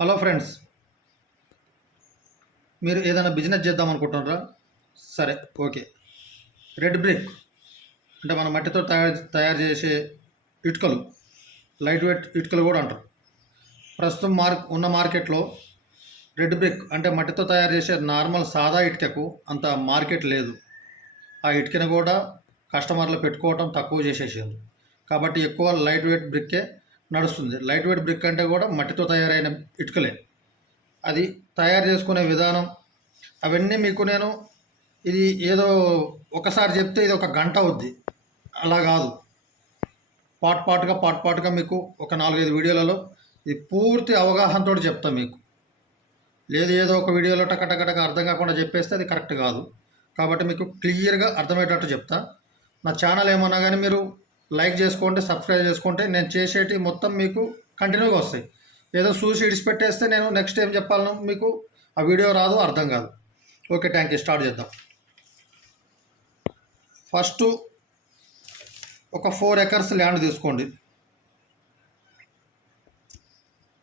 Hello friends మీరు ఏదైనా business చేద్దాం అనుకుంటున్నారా? సరే ఓకే. రెడ్ బ్రిక్ అంటే మన మట్టితో తయారు తయారు చేసే ఇటుకలు లైట్ వెయిట్ ఇటుకలు కూడా అంటారు. ప్రస్తుతం మార్క్ ఉన్న మార్కెట్లో రెడ్ బ్రిక్ అంటే మట్టితో తయారు చేసే నార్మల్ సాదా ఇటుకకు అంత మార్కెట్ లేదు. ఆ ఇటుకని కూడా కస్టమర్లు పెట్టుకోవటం తక్కువ చేసేసారు కాబట్టి ఎక్కువ లైట్ వెయిట్ బ్రిక్కే నడుస్తుంది. లైట్ వెయిట్ బ్రిక్ అంటే కూడా మట్టితో తయారైన ఇటుకలే. అది తయారు చేసుకునే విధానం. అవన్నీ మీకు నేను ఇది ఏదో ఒకసారి చెప్తే ఇది ఒక గంట అవుద్ది. అలా కాదు. పాట్ పాటుగా పాట్ పాటుగా మీకు ఒక నాలుగైదు వీడియోలలో ఇది పూర్తి అవగాహనతో చెప్తాను మీకు. లేదు ఏదో ఒక వీడియోలో టక అర్థం కాకుండా చెప్పేస్తే అది కరెక్ట్ కాదు. కాబట్టి మీకు క్లియర్గా అర్థమయ్యేటట్టు చెప్తా. నా ఛానల్ ఏమన్నా కానీ మీరు లైక్ చేసుకుంటే సబ్స్క్రైబ్ చేసుకుంటే నేను చేసేటి మొత్తం మీకు కంటిన్యూగా వస్తాయి. ఏదో చూసి ఇడిచిపెట్టేస్తే నేను నెక్స్ట్ ఏం చెప్పాలను మీకు? ఆ వీడియో రాదు అర్థం కాదు. ఓకే థ్యాంక్ యూ స్టార్ట్ చేద్దాం. ఫస్ట్ ఒక ఫోర్ ఎకర్స్ ల్యాండ్ తీసుకోండి.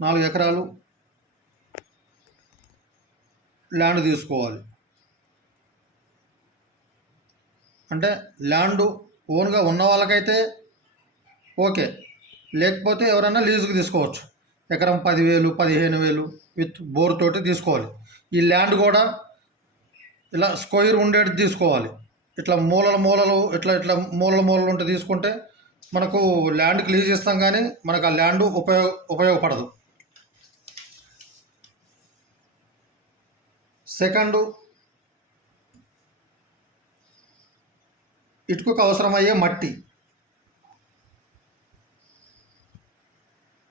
నాలుగు ఎకరాలు ల్యాండ్ తీసుకోవాలి. అంటే ల్యాండు ఓన్గా ఉన్న వాళ్ళకైతే ఓకే. లేకపోతే ఎవరైనా లీజుకి తీసుకోవచ్చు. ఎకరం పదివేలు పదిహేను వేలు విత్ బోర్ తోటి తీసుకోవాలి. ఈ ల్యాండ్ కూడా ఇలా స్క్వేర్ ఉండేది తీసుకోవాలి. ఇట్లా మూలల మూలలు ఇట్లా ఇట్లా మూలల మూలలు ఉంటే తీసుకుంటే మనకు ల్యాండ్కి లీజ్ ఇస్తాం కానీ మనకు ఆ ల్యాండ్ ఉపయోగ ఉపయోగపడదు. సెకండు ఇటుకకు అవసరమయ్యే మట్టి.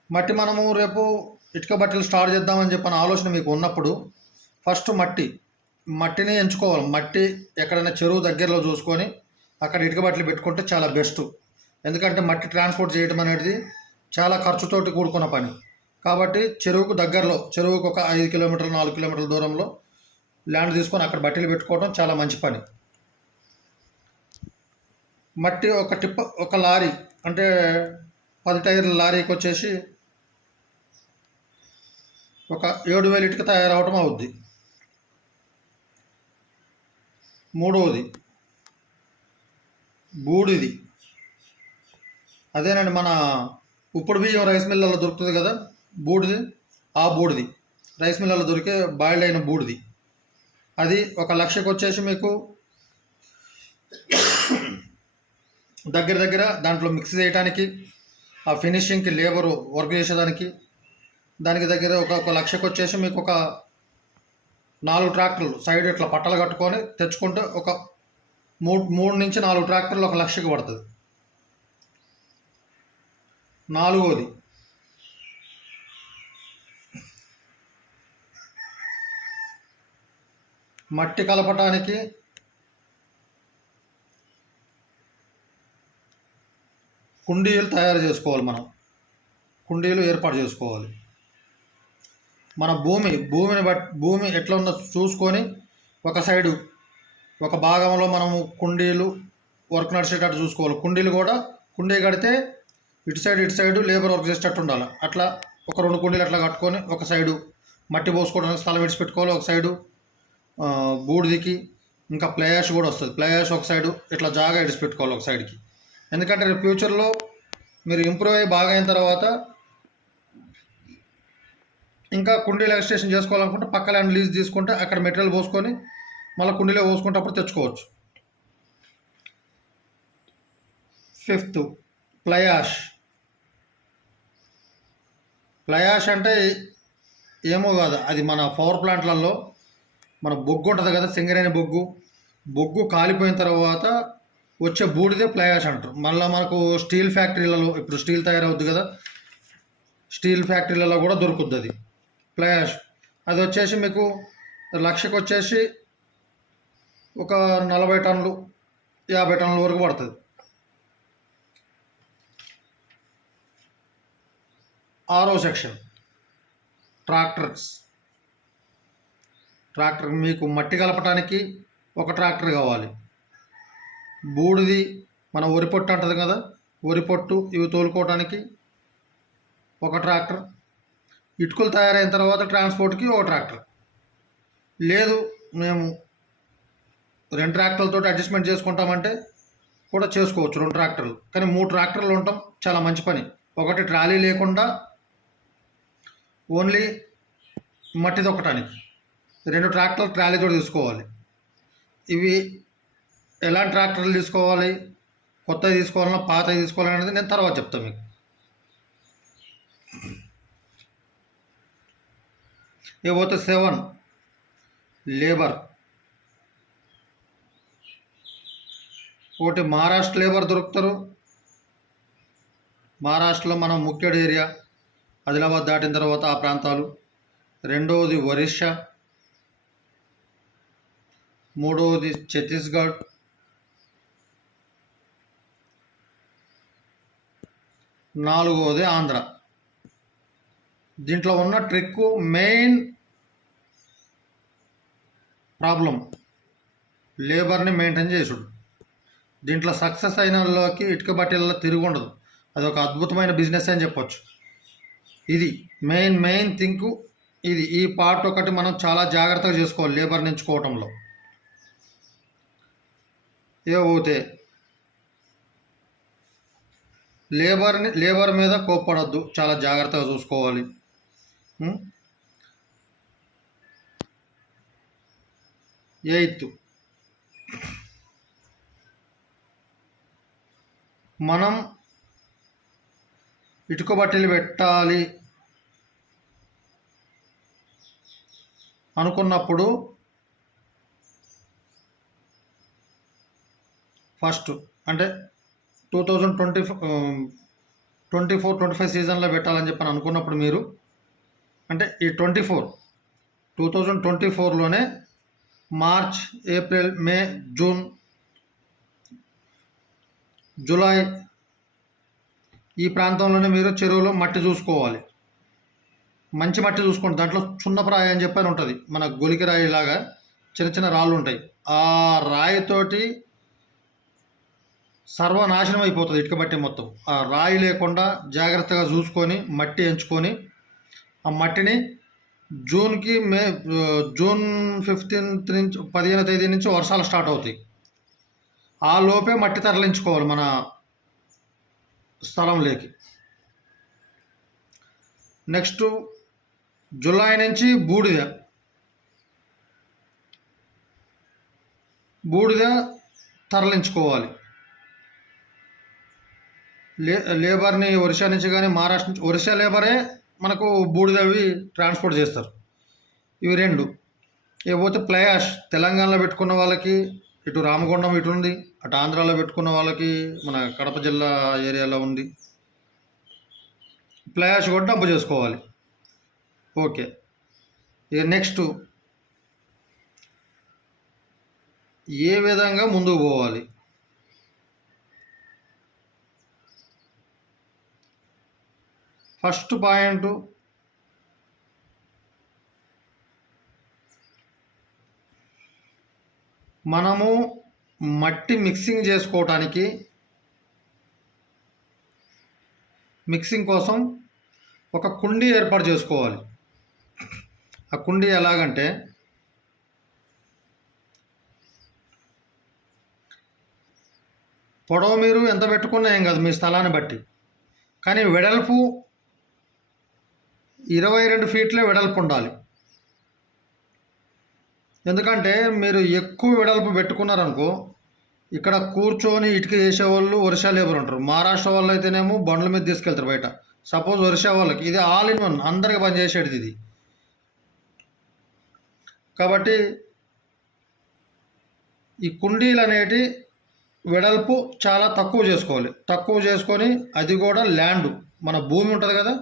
మట్టి మనము రేపు ఇటుక బట్టలు స్టార్ట్ చేద్దామని చెప్పిన ఆలోచన మీకు ఉన్నప్పుడు ఫస్ట్ మట్టి మట్టిని ఎంచుకోవాలి. మట్టి ఎక్కడైనా చెరువు దగ్గరలో చూసుకొని అక్కడ ఇటుక బట్టలు పెట్టుకుంటే చాలా బెస్ట్. ఎందుకంటే మట్టి ట్రాన్స్పోర్ట్ చేయడం అనేది చాలా ఖర్చుతోటి కూడుకున్న పని. కాబట్టి చెరువుకు దగ్గరలో చెరువుకు ఒక ఐదు కిలోమీటర్లు నాలుగు కిలోమీటర్ల దూరంలో ల్యాండ్ తీసుకొని అక్కడ బట్టలు పెట్టుకోవడం చాలా మంచి పని. మట్టి ఒక టిప్ప ఒక లారీ అంటే పది టైర్ల లారీకి వచ్చేసి ఒక ఏడు వేలు ఇటుక తయారవటం అవుద్ది. మూడవది బూడిది. అదేనండి మన ఉప్పుడు బియ్యం రైస్ మిల్లలో దొరుకుతుంది కదా బూడిది ఆ బూడిది. రైస్ మిల్లలో దొరికే బాయిల్డ్ అయిన బూడిది. అది ఒక లక్షకు వచ్చేసి మీకు దగ్గర దగ్గర దాంట్లో మిక్స్ చేయడానికి ఆ ఫినిషింగ్కి లేబరు వర్క్ చేసేదానికి దానికి దగ్గర ఒక ఒక లక్షకు వచ్చేసి మీకు ఒక నాలుగు ట్రాక్టర్లు సైడ్ ఇట్లా పట్టలు కట్టుకొని తెచ్చుకుంటే ఒక మూడు మూడు నుంచి నాలుగు ట్రాక్టర్లు ఒక లక్షకి పడుతుంది. నాలుగోది. మట్టి కలపటానికి కుండీలు తయారు చేసుకోవాలి మనం. కుండీలు ఏర్పాటు చేసుకోవాలి. మన భూమి భూమిని బట్టి భూమి ఎట్లా ఉందో చూసుకొని ఒక సైడు ఒక భాగంలో మనము కుండీలు వర్క్ నడిచేటట్టు చూసుకోవాలి. కుండీలు కూడా కుండీ కడితే ఇటు సైడ్ ఇటు సైడు లేబర్ వర్క్ చేసేటట్టు ఉండాలి. అట్లా ఒక రెండు కుండీలు అట్లా కట్టుకొని ఒక సైడు మట్టి పోసుకోవడానికి స్థలం విడిచిపెట్టుకోవాలి. ఒక సైడు బూడిదికి ఇంకా ప్లేయర్స్ కూడా వస్తుంది. ప్లేయర్స్ ఒక సైడు ఇట్లా జాగా విడిచిపెట్టుకోవాలి ఒక సైడ్కి. ఎందుకంటే రేపు ఫ్యూచర్లో మీరు ఇంప్రూవ్ అయ్యి బాగా అయిన తర్వాత ఇంకా కుండీలు ఎక్స్టేషన్ చేసుకోవాలనుకుంటే పక్క ల్యాండ్ లీజ్ తీసుకుంటే అక్కడ మెటీరియల్ పోసుకొని మళ్ళీ కుండీలో పోసుకుంటే అప్పుడు తెచ్చుకోవచ్చు. ఫిఫ్త్ ప్లయాష్. ప్లయాష్ అంటే ఏమో కాదు అది మన పవర్ ప్లాంట్లలో మన బొగ్గు ఉంటుంది కదా సింగరేణి బొగ్గు. బొగ్గు కాలిపోయిన తర్వాత వచ్చే బూడిదే ప్లయాష్ అంటారు. మళ్ళీ మనకు స్టీల్ ఫ్యాక్టరీలలో ఇప్పుడు స్టీల్ తయారవుద్ది కదా స్టీల్ ఫ్యాక్టరీలలో కూడా దొరుకుద్ది అది యాష్. అది వచ్చేసి మీకు లక్షకు వచ్చేసి ఒక నలభై టన్నులు యాభై టన్నుల వరకు పడుతుంది. ఆరో సెక్షన్ ట్రాక్టర్స్. ట్రాక్టర్ మీకు మట్టి కలపటానికి ఒక ట్రాక్టర్ కావాలి. బూడిది మన వరి పొట్టు అంటుంది కదా వరి పొట్టు ఇవి తోలుకోవడానికి ఒక ట్రాక్టర్. ఇటుకలు తయారైన తర్వాత ట్రాన్స్పోర్ట్కి ఒక ట్రాక్టర్. లేదు మేము రెండు ట్రాక్టర్లతో అడ్జస్ట్మెంట్ చేసుకుంటామంటే కూడా చేసుకోవచ్చు రెండు ట్రాక్టర్లు. కానీ మూడు ట్రాక్టర్లు ఉండటం చాలా మంచి పని. ఒకటి ట్రాలీ లేకుండా ఓన్లీ మట్టి తొక్కటానికి రెండు ట్రాక్టర్లు ట్రాలీతో తీసుకోవాలి. ఇవి ఎలాంటి ట్రాక్టర్లు తీసుకోవాలి కొత్తవి తీసుకోవాలన్నా పాతవి తీసుకోవాలనేది నేను తర్వాత చెప్తాను మీకు. ఇకపోతే సెవెన్ లేబర్ ఒకటి మహారాష్ట్ర లేబర్ దొరుకుతారు. మహారాష్ట్రలో మనం ముఖ్యడ్ ఏరియా ఆదిలాబాద్ దాటిన తర్వాత ఆ ప్రాంతాలు. రెండవది ఒరిస్సా. మూడవది ఛత్తీస్గఢ్. నాలుగవది ఆంధ్ర. దీంట్లో ఉన్న ట్రిక్ మెయిన్ ప్రాబ్లం. లేబర్ని మెయింటైన్ చేసుడు. దీంట్లో సక్సెస్ అయిన వాళ్ళకి ఇటుక బట్టలలో తిరిగి ఉండదు. అది ఒక అద్భుతమైన బిజినెస్ అని చెప్పొచ్చు. ఇది మెయిన్ మెయిన్ థింక్ ఇది. ఈ పార్ట్ ఒకటి మనం చాలా జాగ్రత్తగా చేసుకోవాలి లేబర్ని ఎంచుకోవటంలో ఏ లేబర్ని లేబర్ మీద కోప్పడద్దు. చాలా జాగ్రత్తగా చూసుకోవాలి. ఎయిత్. మనం ఇటుక బట్టలు పెట్టాలి అనుకున్నప్పుడు ఫస్ట్ అంటే two thousand twenty twenty four twenty five సీజన్లో పెట్టాలని చెప్పని అనుకున్నప్పుడు మీరు అంటే ఈ twenty four two thousand twenty ఫోర్లోనే March April May June July ఈ ప్రాంతంలోనే మీరు చెరువులో మట్టి చూసుకోవాలి. మంచి మట్టి చూసుకోండి. దాంట్లో చున్నపరాయి అని చెప్పని ఉంటుంది. మన గొలికి రాయి లాగా చిన్న చిన్న రాళ్ళు ఉంటాయి. ఆ రాయితోటి సర్వనాశనం అయిపోతుంది ఇటుక బట్టి మొత్తం. ఆ రాయి లేకుండా జాగ్రత్తగా చూసుకొని మట్టి ఎంచుకొని ఆ మట్టిని జూన్కి మే జూన్ ఫిఫ్టీన్త్ నుంచి పదిహేను తేదీ నుంచి వర్షాలు స్టార్ట్ అవుతాయి. ఆ లోపే మట్టి తరలించుకోవాలి మన స్థలంలోకి. నెక్స్ట్ జూలై నుంచి బూడిద. బూడిద తరలించుకోవాలి. లే లేబర్ని ఒరిస్సా నుంచి కానీ మహారాష్ట్ర నుంచి ఒరిస్సా లేబరే మనకు బూడిద అవి ట్రాన్స్పోర్ట్ చేస్తారు. ఇవి రెండు. ఇకపోతే ప్లయాష్ తెలంగాణలో పెట్టుకున్న వాళ్ళకి ఇటు రామగుండం ఇటు ఉంది అటు ఆంధ్రాలో పెట్టుకున్న వాళ్ళకి మన కడప జిల్లా ఏరియాలో ఉంది. ప్లయాష్ కూడా డబ్బు చేసుకోవాలి. ఓకే. ఇక నెక్స్ట్. ఏ విధంగా ముందుకు పోవాలి? ఫస్ట్ పాయింట్ మనము మట్టి మిక్సింగ్ చేసుకోవటానికి మిక్సింగ్ కోసం ఒక కుండీ ఏర్పాటు చేసుకోవాలి. ఆ కుండీ ఎలాగంటే పొడవు మీరు ఎంత పెట్టుకున్నా ఏం కాదు మీ స్థలాన్ని బట్టి. కానీ వెడల్పు ఇరవై రెండు ఫీట్లే వెడల్పు ఉండాలి. ఎందుకంటే మీరు ఎక్కువ వెడల్పు పెట్టుకున్నారనుకో ఇక్కడ కూర్చొని ఇటుక చేసేవాళ్ళు ఒరిసా లేబర్ ఉంటారు. మహారాష్ట్ర వాళ్ళు అయితేనేమో బండ్ల మీద తీసుకెళ్తారు బయట. సపోజ్ ఒరిసా వాళ్ళకి ఇది ఆల్ ఇన్ వన్ అందరికి పనిచేసేది ఇది. కాబట్టి ఈ కుండీలు అనేటి వెడల్పు చాలా తక్కువ చేసుకోవాలి. తక్కువ చేసుకొని అది కూడా ల్యాండ్ మన భూమి ఉంటుంది కదా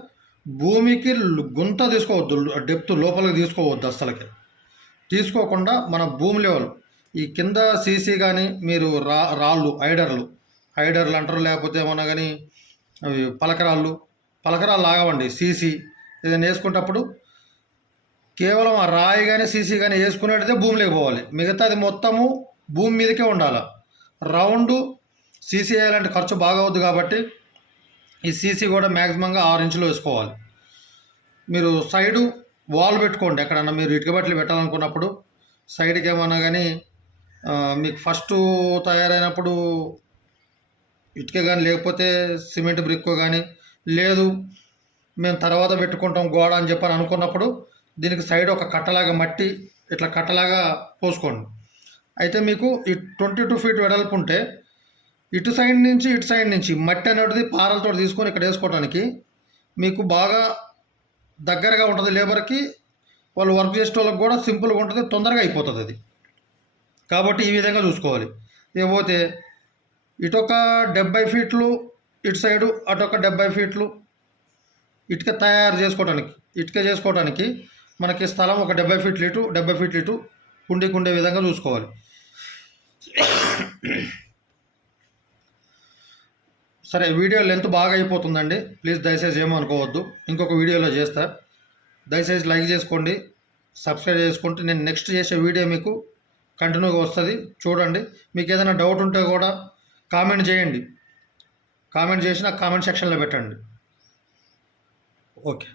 భూమికి గుంత తీసుకోవద్దు డెప్త్ లోపలికి తీసుకోవద్దు అస్సలకి. తీసుకోకుండా మన భూమి లెవెల్ ఈ కింద సీసీ కానీ మీరు రా రాళ్ళు ఐడర్లు ఐడర్లు అంటారు లేకపోతే ఏమన్నా కానీ అవి పలకరాళ్ళు. పలకరాళ్ళు లాగవండి సీసీ ఏదైనా వేసుకునేటప్పుడు కేవలం ఆ రాయి కానీ సీసీ కానీ వేసుకునేటైతే భూమిలోకి పోవాలి. మిగతాది మొత్తము భూమి మీదకే ఉండాలి. రౌండ్ సీసీ వేయాలంటే ఖర్చు బాగా అవుద్ది కాబట్టి ఈ సీసీ కూడా మ్యాక్సిమంగా ఆరు ఇంచులు వేసుకోవాలి. మీరు సైడు వాల్ పెట్టుకోండి. ఎక్కడన్నా మీరు ఇటుక బట్టలు పెట్టాలనుకున్నప్పుడు సైడ్కి ఏమన్నా కానీ మీకు ఫస్ట్ తయారైనప్పుడు ఇటుక కానీ లేకపోతే సిమెంట్ బ్రిక్ కానీ లేదు మేము తర్వాత పెట్టుకుంటాం గోడ అని చెప్పని అనుకున్నప్పుడు దీనికి సైడ్ ఒక కట్టలాగా మట్టి ఇట్లా కట్టలాగా పోసుకోండి. అయితే మీకు ఈ ట్వంటీ టూ ఫీట్ వెడల్పు ఉంటే ఇటు సైడ్ నుంచి ఇటు సైడ్ నుంచి మట్టి అనేది పారలతో తీసుకొని ఇక్కడ వేసుకోవడానికి మీకు బాగా దగ్గరగా ఉంటుంది లేబర్కి. వాళ్ళు వర్క్ చేసే వాళ్ళకి కూడా సింపుల్గా ఉంటుంది తొందరగా అయిపోతుంది అది. కాబట్టి ఈ విధంగా చూసుకోవాలి. ఇకపోతే ఇటొక డెబ్బై ఫీట్లు ఇటు సైడు అటొక డెబ్బై ఫీట్లు ఇటుక తయారు చేసుకోవడానికి ఇటుక చేసుకోవడానికి మనకి స్థలం ఒక డెబ్బై ఫీట్లు ఇటు డెబ్బై ఫీట్లు ఇటు కుండీకి ఉండే విధంగా చూసుకోవాలి. సరే వీడియో లెంత్ బాగా అయిపోతుందండి. ప్లీజ్ దయచేసి ఏమో అనుకోవద్దు. ఇంకొక వీడియోలో చేస్తా. దయచేసి లైక్ చేసుకోండి సబ్స్క్రైబ్ చేసుకుంటే నేను నెక్స్ట్ చేసే వీడియో మీకు కంటిన్యూగా వస్తుంది. చూడండి. మీకు ఏదైనా డౌట్ ఉంటే కూడా కామెంట్ చేయండి. కామెంట్ చేసి నాకు కామెంట్ సెక్షన్లో పెట్టండి. ఓకే.